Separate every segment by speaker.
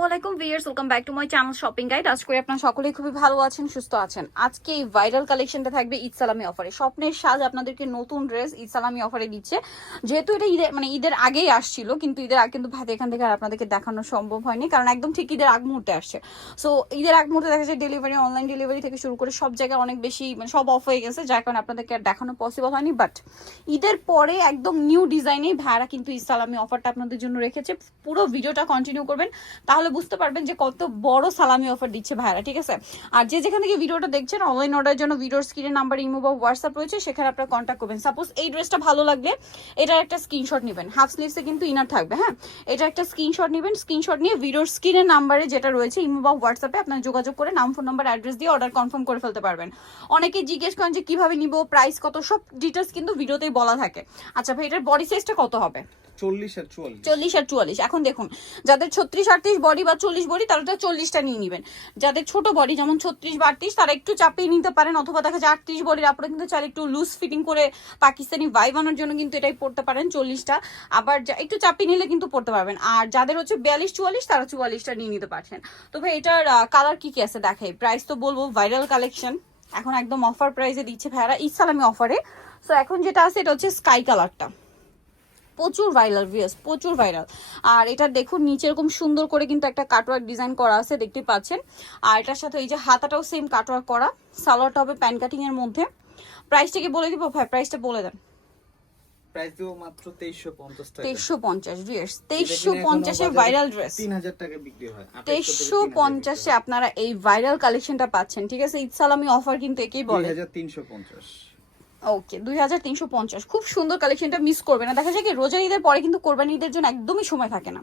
Speaker 1: ওয়ালাইকুম viewers welcome back to my channel shopping guide আজ করে আপনারা সকলেই খুবই ভালো আছেন, সুস্থ আছেন। আজকে এই ভাইরাল কালেকশনটা থাকবে ঈদ সালামি অফারে স্বপ্নের সাজ আপনাদেরকে নতুন ড্রেস ঈদ সালামি অফারে দিচ্ছে। যেহেতু এটা ঈদের মানে ঈদের আগেই আসছিল, কিন্তু ঈদের আগে কিন্তু ভাতে এখান থেকে আর আপনাদেরকে দেখানো সম্ভব হয়নি, কারণ একদম ঠিক ঈদের আগ মুহূর্তে আসছে। সো ঈদের আগ মুহূর্তে দেখা যায় ডেলিভারি অনলাইন ডেলিভারি থেকে শুরু করে সব জায়গায় অনেক বেশি মানে সব অফ হয়ে গেছে, যার কারণে আপনাদেরকে আর দেখানো পসিবল হয়নি। বাট ঈদের পরে একদম নিউ ডিজাইনে ভাড়া কিন্তু ঈদ সালামি অফারটা আপনাদের জন্য রেখেছে। পুরো ভিডিওটা কন্টিনিউ করবেন, তাহলে বুঝতে পারবেন যে কত বড় সালামি অফার দিচ্ছে ভাইরা ঠিক আছে? আর যে যেখান থেকে ভিডিওটা দেখছেন অনলাইন অর্ডারের জন্য ভিডিওর স্ক্রিনের নাম্বার ইমো বা হোয়াটসঅ্যাপ রয়েছে, সেখানে আপনারা কন্ট্যাক্ট করবেন। সাপোজ এই ড্রেসটা ভালো লাগলে, এটার একটা স্ক্রিনশট নেবেন। হাফ স্লিভসে কিন্তু ইনার থাকবে হ্যাঁ? এটা একটা স্ক্রিনশট নেবেন স্ক্রিনশট নিয়ে ভিডিওর স্ক্রিনের নাম্বারে যেটা রয়েছে, ইমো বা হোয়াটসঅ্যাপে আপনার যোগাযোগ করে নাম ফোন নাম্বার অ্যাড্রেস দিয়ে অর্ডার কনফার্ম করে ফেলতে পারবেন। অনেকে জিজ্ঞেস করেন যে কীভাবে নিব প্রাইস কত, সব ডিটেলস কিন্তু ভিডিওতেই বলা থাকে। আচ্ছা ভাই, এটার বডি সাইজটা কত হবে?
Speaker 2: চল্লিশ আর চুয়াল্লিশ।
Speaker 1: এখন দেখুন, যাদের ছত্রিশ, আটত্রিশ বডি বা চল্লিশ বডি তারা তো চল্লিশটা নিয়ে নেবেন। যাদের ছোট বডি যেমন ছত্রিশ বা আটত্রিশ, তারা একটু চাপিয়ে নিতে পারেন, অথবা দেখা যায় আটত্রিশ বডির আপনারা কিন্তু চাইলে একটু লুজ ফিটিং করে পাকিস্তানি ভাইব আনার জন্য কিন্তু এটাই পড়তে পারেন চল্লিশটা। আবার একটু চাপিয়ে নিলে কিন্তু পড়তে পারবেন। আর যাদের হচ্ছে বিয়াল্লিশ, চুয়াল্লিশ, তারা চুয়াল্লিশটা নিয়ে নিতে পারছেন। তো ভাই, এটার কালার কি কি আছে দেখাই? প্রাইস তো বলব ভাইরাল কালেকশন এখন একদম অফার প্রাইসে দিচ্ছে ভাইয়ারা। ইসালামি অফারে সো এখন যেটা আছে, এটা হচ্ছে স্কাই কালারটা প্রচুর ভাইরাল ভিউস প্রচুর ভাইরাল আর এটা দেখুন নিচে এরকম সুন্দর করে কিন্তু একটা কাটওয়ার্ক ডিজাইন করা আছে দেখতে পাচ্ছেন। আর এটার সাথে এই যে হাতাটাও সেম কাটওয়ার্ক করা সালোয়ারটা হবে প্যান কাটিং এর মধ্যে। প্রাইসটা কি বলে দিব ভাই প্রাইসটা বলে দেন।
Speaker 2: প্রাইস দিব মাত্র টাকা।
Speaker 1: ভাইরাল ড্রেস
Speaker 2: টাকা বিক্রি হয়।
Speaker 1: আপনারা এই ভাইরাল কালেকশনটা পাচ্ছেন ঠিক আছে? ইদসালামি অফার কিন্তু একেই বলে।
Speaker 2: পঞ্চাশ।
Speaker 1: ওকে দুই হাজার তিনশো পঞ্চাশ। খুব সুন্দর কালেকশনটা মিস করবে না। দেখা যায় কি রোজা ঈদের পরে কিন্তু কোরবানি ঈদের জন্য একদমই সময় থাকে না।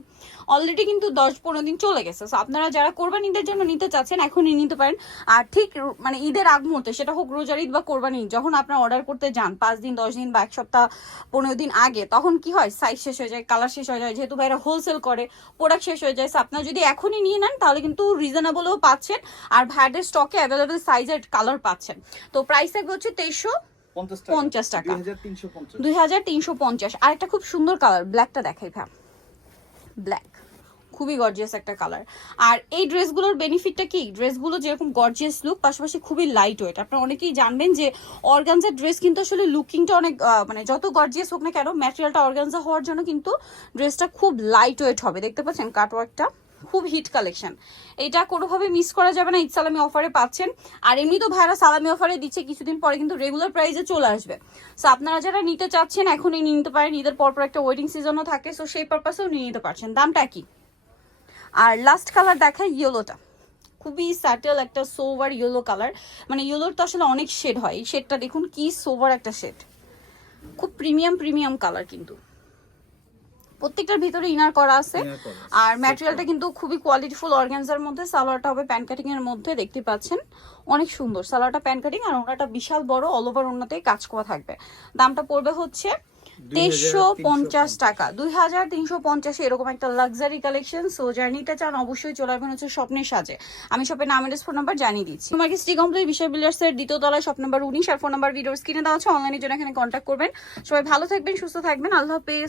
Speaker 1: অলরেডি কিন্তু দশ পনেরো দিন চলে গেছে। So, আপনারা যারা কোরবানি ঈদের জন্য নিতে চাচ্ছেন এখনই নিতে পারেন। আর ঠিক মানে ঈদের আগ মুহূর্তে সেটা হোক রোজার ঈদ বা কোরবানি ঈদ, যখন আপনারা অর্ডার করতে যান পাঁচ দিন দশ দিন বা এক সপ্তাহ পনেরো দিন আগে তখন কি হয়? সাইজ শেষ হয়ে যায় কালার শেষ হয়ে যায়। যেহেতু ভাইরা হোলসেল করে প্রোডাক্ট শেষ হয়ে যায়। So, আপনারা যদি এখনই নিয়ে নেন তাহলে কিন্তু রিজনেবলও পাচ্ছেন। আর ভাইদের স্টকে অ্যাভেলেবেল সাইজের কালার পাচ্ছেন। তো প্রাইস থাকবে হচ্ছে তেইশশো।
Speaker 2: পঞ্চাশ
Speaker 1: টাকা।
Speaker 2: দুই হাজার তিনশো পঞ্চাশ।
Speaker 1: আর একটা খুব সুন্দর কালার ব্ল্যাকটা দেখাই ভ্যা ব্ল্যাক খুবই গর্জিয়াস একটা কালার আর এই ড্রেসগুলোর বেনিফিটটা কি? ড্রেসগুলো যেরকম গর্জিয়াস লুক পাশাপাশি খুবই লাইট ওয়েট আপনারা অনেকেই জানবেন যে অর্গানজার ড্রেস কিন্তু আসলে লুকিংটা অনেক মানে যত গর্জিয়াস হোক না কেন ম্যাটেরিয়ালটা অর্গানজা হওয়ার জন্য কিন্তু ড্রেসটা খুব লাইট ওয়েট হবে। দেখতে পাচ্ছেন কাটওয়ার্কটা খুব হিট কালেকশন এটা কোনোভাবে মিস করা যাবে না, ঈদ সালামি অফারে পাচ্ছেন। আর এমনি তো ভাইরা সালামি অফারে দিচ্ছে, কিছুদিন পরে কিন্তু রেগুলার প্রাইসে চলে আসবে। সো আপনারা যারা নিতে চাচ্ছেন এখনই নিতে পারেন। ঈদের পর পর একটা ওয়েডিং সিজনও থাকে সো সেই পারপাসেও নিয়ে নিতে পারছেন। দামটা কি? আর লাস্ট কালার দেখায় ইয়েলোটা খুবই স্যাটেল একটা সোভার ইয়েলো কালার মানে ইয়েলোর তো আসলে অনেক শেড হয়। এই শেডটা দেখুন, কি সোভার একটা শেড খুব প্রিমিয়াম প্রিমিয়াম কালার কিন্তু। প্রত্যেকটার ভিতরে ইনার
Speaker 2: করা আছে।
Speaker 1: আর ম্যাটেরিয়ালটা কিন্তু খুবই কোয়ালিটিফুল অর্গানজার মধ্যে। সালোয়ারটা হবে প্যান কাটিং এর মধ্যে দেখতে পাচ্ছেন? অনেক সুন্দর। সালোয়ারটা প্যান কাটিং আর ওনাটা বিশাল বড় অল ওভার ওনাতে কাজ করা থাকবে। দামটা পড়বে হচ্ছে তেইশশো পঞ্চাশ টাকা। দুই হাজার তিনশো পঞ্চাশে এরকম একটা লাক্সারি কালেকশন সো জার্নিটা চান অবশ্যই চলে আসবেন হচ্ছে স্বপ্নের সাজে। আমি শপের নাম এড্রেস ফোন নাম্বার জানিয়ে দিচ্ছি। তোমার কি শ্রী কমপ্লিট বিষয় বিল্ডার্সের দ্বিতীয় তলায় শপ নাম্বার উনিশ আর ফোন নাম্বার ভিডিওর স্ক্রিনে দেওয়া আছে। অনলাইনের জন্য এখানে কন্ট্যাক্ট করবেন। সবাই ভালো থাকবেন সুস্থ থাকবেন। আল্লাহ হাফেজ।